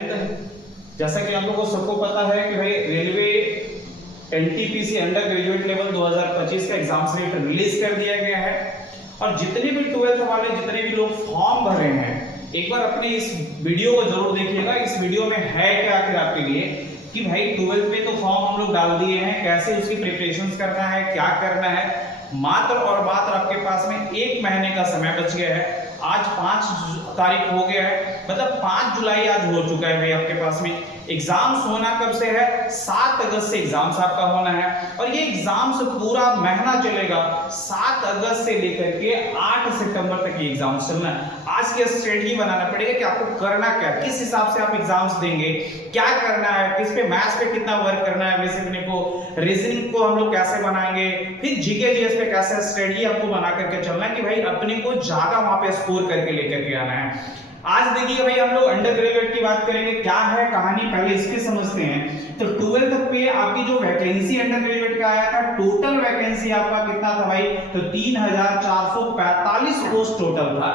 जैसा कि आप लोगों को सबको पता है कि भाई railway NTPC under graduate level 2025 का एग्जाम सेट रिलीज कर दिया गया है और जितने भी 12th वाले जितने भी लोग फॉर्म भरे हैं एक बार अपने इस वीडियो को जरूर देखिएगा। इस वीडियो में है क्या आखिर आपके लिए कि भाई 12th में तो फॉर्म हम लोग डाल दिए हैं, कैसे उसकी प्रिपरेशन करना है, क्या करना है। मात्र और मात्र आपके पास में 1 महीने का समय बच गया है। आज 5 तारीख हो गया है, मतलब 5 जुलाई आज हो चुका है भाई। आपके पास में एग्जाम्स होना कब से है? 7 अगस्त से एग्जाम्स आपका होना है और ये एग्जाम्स पूरा महीना चलेगा। 7 अगस्त से लेकर के 8 सितंबर तक ये एग्जाम्स चलना है। आज की स्ट्रेटजी बनाना पड़ेगा कि आपको करना क्या, किस हिसाब से आप एग्जाम्स देंगे, क्या करना है, किस पे मैथ्स पे कितना वर्क करना है, बेसिक को रीजनिंग को हम लोग कैसे बनाएंगे, फिर जीके जीएस पे कैसे स्ट्रेटजी आपको बना करके चलना है कि भाई अपने को ज्यादा वहां पे स्कोर करके लेकर के आना है। आज देखिए भाई हम लोग अंडर ग्रेजुएट की बात करेंगे, क्या है कहानी पहले इसकी समझते हैं। तो 12th पे आपकी जो वैकेंसी अंडर ग्रेजुएट का आया था, टोटल वैकेंसी आपका कितना था भाई? तो 3445 पोस्ट टोटल था।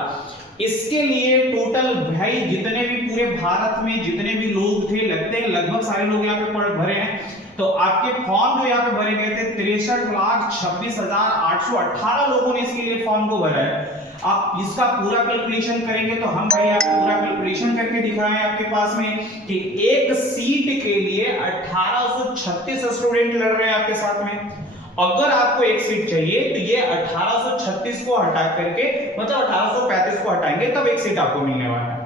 इसके लिए टोटल भाई जितने भी पूरे भारत में जितने भी लोग थे, लगते हैं लगभग सारे लोग यहाँ पे भरे हैं। तो आपके फॉर्म जो यहाँ पे भरे गए थे 63,26,818 लोगों ने इसके लिए फॉर्म को भरा है। आप इसका पूरा कैलकुलेशन करेंगे तो हम भाई आप पूरा कैलकुलेशन करके दिखाएं आपके पास में कि एक सीट के लिए 1836 स्टूडेंट लड़ रहे हैं आपके साथ में। अगर आपको एक सीट चाहिए तो ये 1836 को हटा करके मतलब 1835 को हटाएंगे तब एक सीट आपको मिलने वाला है।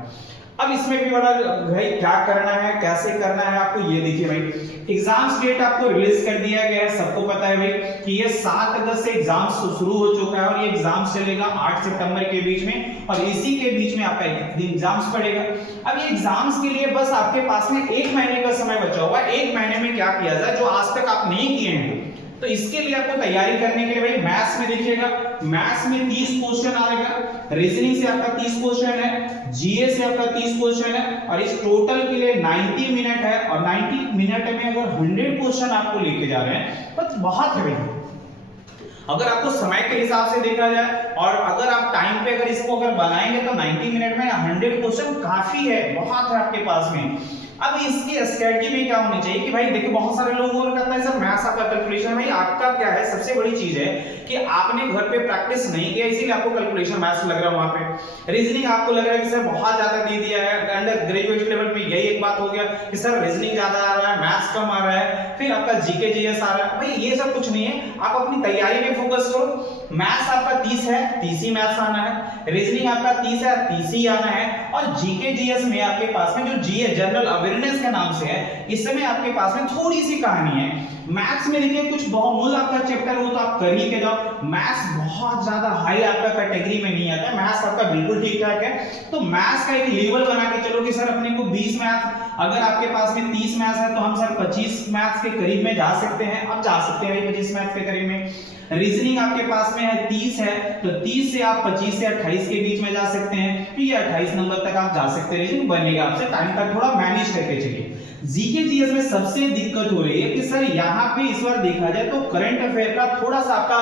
अब इसमें भी बड़ा भाई क्या करना है, कैसे करना है आपको ये देखिए भाई। एग्जाम्स डेट आपको रिलीज कर दिया गया है, सबको पता है भाई कि ये 7 अगस्त से एग्जाम्स शुरू हो चुका है और ये एग्जाम्स चलेगा 8 सितंबर के बीच में और इसी के बीच में आपका एग्जाम्स पड़ेगा। अब ये एग्जाम्स के लिए बस आपके पास में 1 महीने का समय बचा हुआ है। 1 महीने में क्या किया जाए जो आज तक आप नहीं किए हैं, तो इसके लिए आपको तैयारी करने के लिए भाई मैथ्स में देखिएगा, मैथ्स में 30 क्वेश्चन आएगा, रीजनिंग से आपका 30 क्वेश्चन है, जीए से आपका 30 क्वेश्चन है और इस टोटल के लिए 90 मिनट है और 90 मिनट में अगर 100 क्वेश्चन आपको लेके जा रहे हैं तो बहुत है भाई। अगर आपको समय के हिसाब से देखा जाए और अगर आप टाइम पे अगर इसको अगर बनाएंगे तो 90 मिनट में 100 क्वेश्चन काफी है, बहुत है आपके पास में। अब इसकी स्ट्रेटजी में क्या होनी चाहिए कि भाई देखो बहुत सारे लोग और कहते हैं सर मैथ्स आपका कैलकुलेशन, भाई आपका क्या है, सबसे बड़ी चीज है कि आपने घर पे प्रैक्टिस नहीं किया इसीलिए आपको कैलकुलेशन मैथ्स लग रहा है। वहां पे रीजनिंग आपको लग रहा है कि सर बहुत ज्यादा दे दिया है, अंडर ग्रेजुएट लेवल पे यही एक बात हो गया कि सर रीजनिंग ज्यादा आ रहा है, मैथ्स कम आ रहा है, फिर आपका जीके जीएस आ रहा है। भाई ये सब कुछ नहीं है, आप अपनी तैयारी पे फोकस करो। मैथ्स आपका 30 है, 30 ही मैथ्स आना है, रीजनिंग आपका 30 है, 30 ही आना है और जीके जीएस में आपके पास में जो जीए जनरल अवेयरनेस के नाम से है, इसमें आपके पास में थोड़ी सी कहानी है। मैथ्स में देखिए कुछ बहुमूल आपका चैप्टर हो तो आप कर ही के जाओ। मैथ्स बहुत ज्यादा हाई आपका कैटेगरी में नहीं आता है, मैथ्स आपका बिल्कुल ठीक ठाक है। तो मैथ्स का एक लेवल बना के चलो कि सर अपने को 20 मैथ्स, अगर आपके पास में 30 मैथ्स है तो हम सर 25 मैथ्स के करीब में जा सकते हैं। अब जा सकते हैं 25 मैथ्स के करीब में। रीजनिंग आपके पास में है 30 है तो 30 से आप 25 से 28 के बीच में जा सकते हैं, तो ये 28 नंबर तक आप जा सकते हैं। रीजनिंग बनेगा आपसे, टाइम तक थोड़ा मैनेज करके चलिए। जीके जीएस में सबसे दिक्कत हो रही है कि सर यहाँ पे इस बार देखा जाए तो करंट अफेयर का थोड़ा सा आपका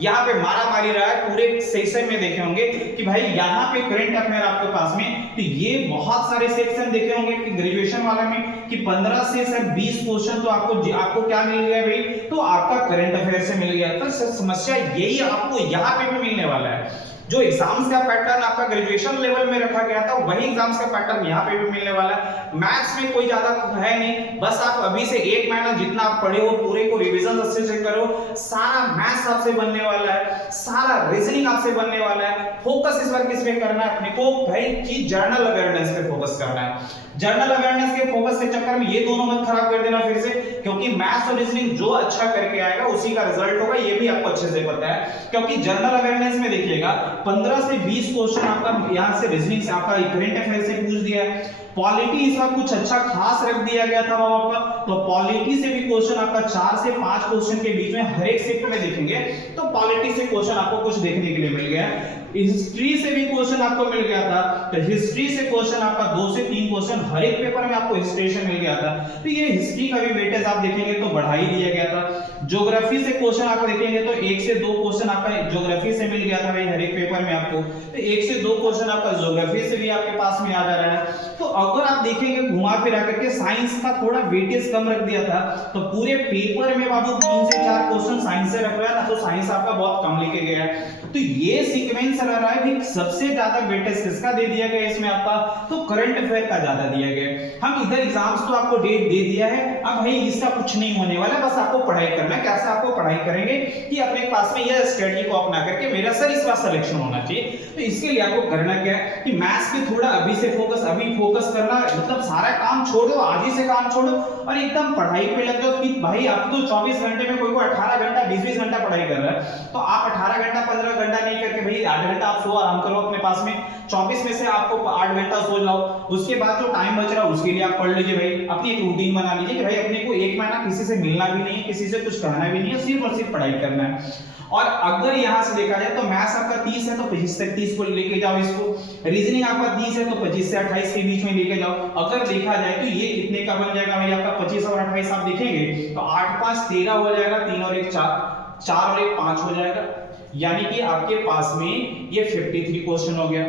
यहाँ पे मारा मारी रहा है। पूरे सेक्शन में देखे होंगे कि भाई यहाँ पे करंट अफेयर आपके पास में, तो ये बहुत सारे सेक्शन देखे होंगे कि ग्रेजुएशन वाले में कि 15 से सर 20 क्वेश्चन तो आपको क्या मिल गया भाई? तो आपका करंट अफेयर से मिल गया। तो समस्या यही आपको यहाँ पे भी मिलने वाला है। जो एग्जाम्स का पैटर्न आपका ग्रेजुएशन लेवल में रखा गया था वही एग्जाम्स का पैटर्न यहाँ पे भी मिलने वाला है। मैथ्स में कोई ज्यादा है नहीं, बस आप अभी से 1 महीना जितना आप पढ़े हो पूरे को रिवीजन अच्छे से करो। सारा मैथ्स आपसे बनने वाला है, सारा रीजनिंग आपसे बनने वाला है। फोकस इस बार किस पे करना है अपने को भाई कि जर्नल अवेयरनेस पे फोकस करना है। जर्नल अवेयरनेस के फोकस के चक्कर में ये दोनों मत खराब कर देना फिर से, क्योंकि मैथ्स और रीजनिंग जो अच्छा करके आएगा उसी का रिजल्ट होगा, ये भी आपको अच्छे से पता है। क्योंकि जर्नल अवेयरनेस में देखिएगा 15 से 20 क्वेश्चन आपका यहाँ से रीजनिंग से आपका करंट अफेयर से पूछ दिया है। पॉलिटी इसका कुछ अच्छा खास रख दिया गया था बाबा का, तो पॉलिटी से भी क्वेश्चन आपका 4 से 5 क्वेश्चन के बीच में हर एक शिफ्ट में देखेंगे तो पॉलिटी से क्वेश्चन आपको कुछ देखने के लिए मिल गया। हिस्ट्री से भी क्वेश्चन आपको मिल गया था, तो हिस्ट्री से क्वेश्चन आपका 2 से 3 क्वेश्चन हर एक पेपर में आपको हिस्ट्री से मिल गया था, तो ये हिस्ट्री का भी वेटेज आप देखेंगे तो बढ़ा ही दिया गया था। ज्योग्राफी से क्वेश्चन आप देखेंगे तो 1 से 2 क्वेश्चन आपका ज्योग्राफी से मिल गया था भाई हर एक पेपर में आपको, तो 1 से 2 क्वेश्चन आपका ज्योग्राफी से भी आपके पास में आ जा रहा है। तो अगर आप देखेंगे घुमा फिरा करके साइंस का थोड़ा वेटेज कम रख दिया था, तो पूरे पेपर में बाबू 3 से 4 क्वेश्चन साइंस से रख रहा है ना, तो साइंस आपका बहुत कम लेके गया है। तो ये सीक्वेंस रह रहा है कि सबसे ज्यादा वेटेज किसका दे दिया गया इसमें आपका, तो करंट अफेयर का ज्यादा दिया गया। हम इधर एग्जाम्स तो आपको डेट दे दिया है, अब भाई इसका कुछ नहीं होने वाला, बस आपको पढ़ाई करना है। कैसे आपको पढ़ाई करेंगे कि अपने पास में यह स्टडी को अपना करके मेरा सर इस बार सिलेक्शन होना चाहिए, तो इसके लिए आपको करना क्या है कि मैथ्स पे थोड़ा अभी से फोकस, अभी फोकस करना, मतलब सारा काम छोड़ो, आज ही से काम छोड़ो और एकदम पढ़ाई पे लग जाओ। कि भाई अब तो 24 घंटे में कोई को 18 घंटा 20-20 घंटा पढ़ाई कर रहा है, तो आप 18 घंटा 15 घंटा नहीं करके भाई 8 घंटा आप सो आराम करो अपने पास में, 24 में से आपको 8 घंटा सो जाओ, उसके बाद जो टाइम बच रहा है उसके लिए आप पढ़ लीजिए भाई। अपनी एक रूटीन बना लीजिए कि भाई अपने को 1 महीना किसी से मिलना भी नहीं है, किसी से कुछ कहना भी नहीं है, सिर्फ और सिर्फ पढ़ाई करना है। और अगर यहां से देखा जाए तो मैथ्स आपका 30 है तो 25 से 30 को लेके जाओ इसको, रीजनिंग आपका 30 है तो 25 से 28 के बीच में लेके जाओ। अगर देखा जाए तो ये कितने का बन जाएगा भाई आपका 25 और 28 आप देखेंगे तो 8 5 13 हो जाएगा, 3 और 1 4, 4 और 1 5 हो जाएगा, यानी कि आपके पास में ये 53 क्वेश्चन हो गया।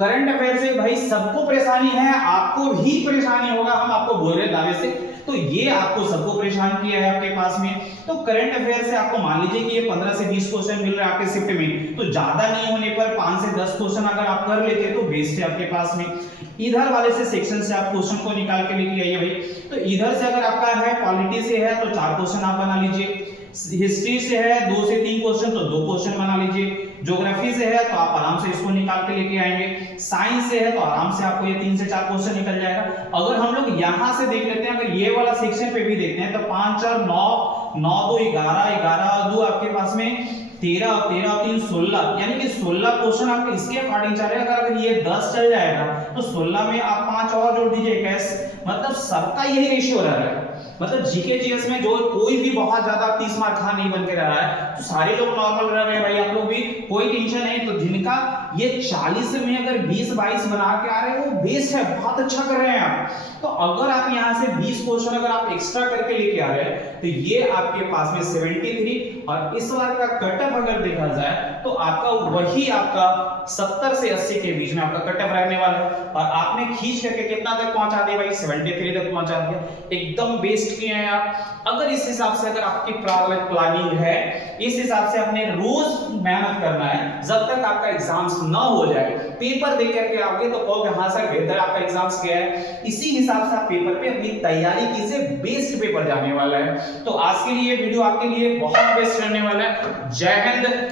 करंट अफेयर से भाई सबको परेशानी है, आपको भी परेशानी होगा, हम आपको बोल रहे दावे से, तो ये आपको सबको परेशान किया है आपके पास में। तो करंट अफेयर से आपको मान लीजिए कि ये 15 से 20 क्वेश्चन मिल रहा है आपके शिफ्ट में, तो ज्यादा नहीं होने पर 5 से 10 क्वेश्चन अगर आप कर लेते तो बेस्ट है आपके पास में। इधर वाले से सेक्शन से आप क्वेश्चन को निकाल के लेके आइए भाई, तो इधर से अगर आपका है पॉलिटी से है तो 4 क्वेश्चन आप बना लीजिए, हिस्ट्री से है 2 से 3 क्वेश्चन तो 2 क्वेश्चन बना लीजिए, ज्योग्राफी से है तो आप आराम से इसको निकाल के लेके आएंगे, साइंस से है तो आराम से आपको ये 3 से 4 क्वेश्चन निकल जाएगा। अगर हम लोग यहां से देख लेते हैं, अगर ये वाला सेक्शन पे भी देखते हैं तो 5 और 9 9 2 11 11 और 2 आपके पास में 13 और 13 और 3 16, यानी कि 16 क्वेश्चन आपके इसके अकॉर्डिंग चल रहे हैं। अगर ये 10 चल जाएगा तो 16 में आप 5 और जोड़ दीजिए 21, मतलब सबका यही रेशियो रह रहा है। मतलब जीके जीएस में जो कोई भी बहुत ज्यादा 30 मार्क का नहीं बन के रहा है, तो सारे लोग नॉर्मल रह रहे हैं भाई, आप लोग भी कोई टेंशन नहीं। तो जिनका ये 40 में अगर 20-22 बना के आ रहे हैं वो बेस है, बहुत अच्छा कर रहे हैं आप। तो अगर आप यहां से 20 क्वेश्चन अगर आप एक्स्ट्रा करके लेके आ रहे हैं तो ये आपके पास में 73, और इस बार का कट ऑफ अगर देखा जाए तो आपका वही आपका 70 से 80 के बीच में आपका कट ऑफ रहने वाला है, और आपने खींच करके कितना तक पहुंचा दिया भाई 73 तक पहुंचा दिया, एकदम बेस्ट किए हैं आप। अगर इस हिसाब से अगर आपकी प्लानिंग है, इस हिसाब से आपने रोज मेहनत करना है, जब तक आपका एग्जाम्स ना हो जाए, पेपर दे करके आओगे तो कहोगे हाँ सर बेहतर आपका एग्जाम्स गया है, इसी हिसाब से आप पेपर पे अपनी तैयारी कीजिए, बेस्ट पेपर जाने वाला है। तो आज के लिए वीडियो आपके लिए बहुत बेस्ट रहने वाला है। जय हिंद।